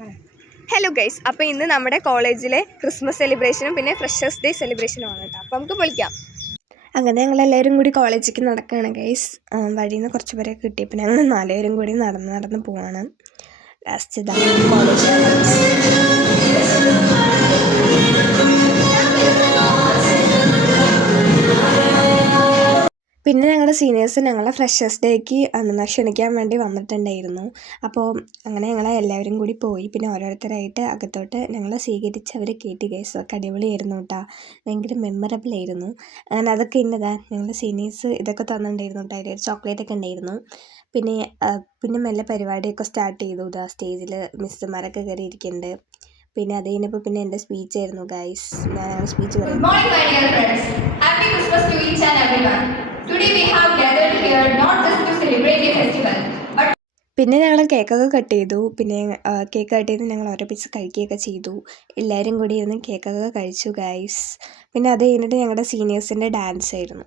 Hello guys, അപ്പോൾ ഇന്ന് നമ്മുടെ കോളേജിലെ ക്രിസ്മസ് സെലിബ്രേഷനും പിന്നെ ഫ്രഷേഴ്സ് ഡേ സെലിബ്രേഷനുമാണ് കേട്ടോ. അപ്പോൾ നമുക്ക് വിളിക്കാം. അങ്ങനെ ഞങ്ങളെല്ലാവരും കൂടി കോളേജിലേക്ക് നടക്കുകയാണ് ഗൈസ്. വഴിയിൽ നിന്ന് കുറച്ച് പേരെ കിട്ടിയപ്പോൾ ഞങ്ങൾ 4 പേരും കൂടി നടന്ന് പോവാണ്. ലാസ്റ്റ് കോളേജ് പിന്നെ ഞങ്ങളുടെ സീനിയേഴ്സ് ഞങ്ങളെ ഫ്രഷേഴ്സ് ഡേക്ക് ക്ഷണിക്കാൻ വേണ്ടി വന്നിട്ടുണ്ടായിരുന്നു. അപ്പോൾ അങ്ങനെ ഞങ്ങളെ എല്ലാവരും കൂടി പോയി. പിന്നെ ഓരോരുത്തരായിട്ട് അകത്തോട്ട് ഞങ്ങളെ സ്വീകരിച്ച് അവർ കയറ്റി ഗൈസ്. ഒക്കെ അടിപൊളിയായിരുന്നു കേട്ടോ, ഭയങ്കര മെമ്മറബിൾ ആയിരുന്നു. അങ്ങനെ അതൊക്കെ ഇന്നതാ ഞങ്ങളുടെ സീനിയേഴ്സ് ഇതൊക്കെ തന്നിട്ടുണ്ടായിരുന്നു കേട്ടോ. അതിലൊരു ചോക്ലേറ്റൊക്കെ ഉണ്ടായിരുന്നു. പിന്നെ മെല്ലെ പരിപാടിയൊക്കെ സ്റ്റാർട്ട് ചെയ്തു. ഇതാ സ്റ്റേജിൽ മിസ്സുമാരൊക്കെ കയറി ഇരിക്കുന്നുണ്ട്. പിന്നെ അത് കഴിഞ്ഞപ്പോൾ പിന്നെ എൻ്റെ സ്പീച്ചായിരുന്നു ഗൈസ്. ഞാൻ സ്പീച്ച് പറയും. പിന്നെ ഞങ്ങൾ കേക്കൊക്കെ കട്ട് ചെയ്തു. പിന്നെ കേക്ക് കട്ട് ചെയ്ത് ഞങ്ങൾ ഓരോ പീസ് കഴിക്കുകയൊക്കെ ചെയ്തു. എല്ലാവരും കൂടി ഇരുന്ന് കേക്കൊക്കെ കഴിച്ചു ഗൈസ്. പിന്നെ അത് കഴിഞ്ഞിട്ട് ഞങ്ങളുടെ സീനിയേഴ്സിൻ്റെ ഡാൻസ് ആയിരുന്നു.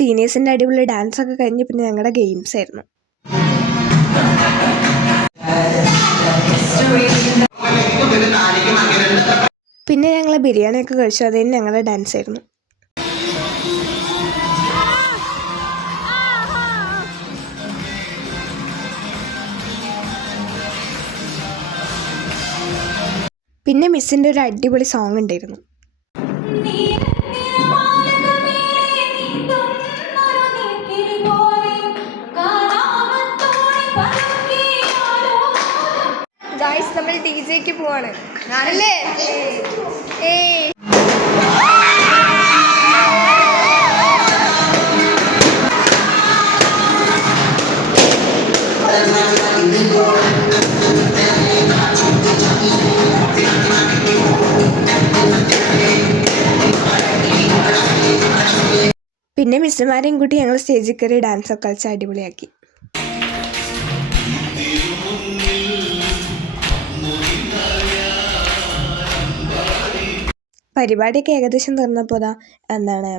സീനിയേഴ്സിൻ്റെ അടിപൊളി ഡാൻസൊക്കെ കഴിഞ്ഞ് പിന്നെ ഞങ്ങളുടെ ഗെയിംസ് ആയിരുന്നു. പിന്നെ ഞങ്ങൾ ബിരിയാണിയൊക്കെ കഴിച്ചു. അത് കഴിഞ്ഞ് ഞങ്ങളുടെ ഡാൻസ് ആയിരുന്നു. പിന്നെ മിസ്സിൻ്റെ ഒരു അടിപൊളി സോങ് ഉണ്ടായിരുന്നു. ഗൈസ്, നമ്മൾ ഡിജെക്ക് പോവാണ്. ഞാനല്ലേ പിന്നെ മിസ്സുമാരെയും കൂട്ടി ഞങ്ങൾ സ്റ്റേജിൽ കയറി ഡാൻസൊക്കെ കളിച്ച് അടിപൊളിയാക്കി. പരിപാടിയൊക്കെ ഏകദേശം തീർന്നപ്പോൾ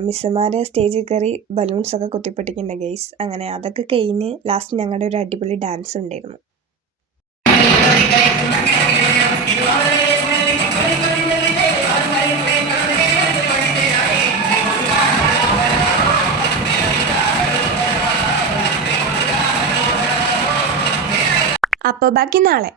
മിസ്സുമാർ സ്റ്റേജിൽ കയറി ബലൂൺസൊക്കെ കുത്തിപ്പൊട്ടിക്കുന്നുണ്ട് ഗൈസ്. അങ്ങനെ അതൊക്കെ കഴിഞ്ഞ് ലാസ്റ്റ് ഞങ്ങളുടെ ഒരു അടിപൊളി ഡാൻസ് ഉണ്ടായിരുന്നു. അപ്പോൾ ബാക്കി നാളെ.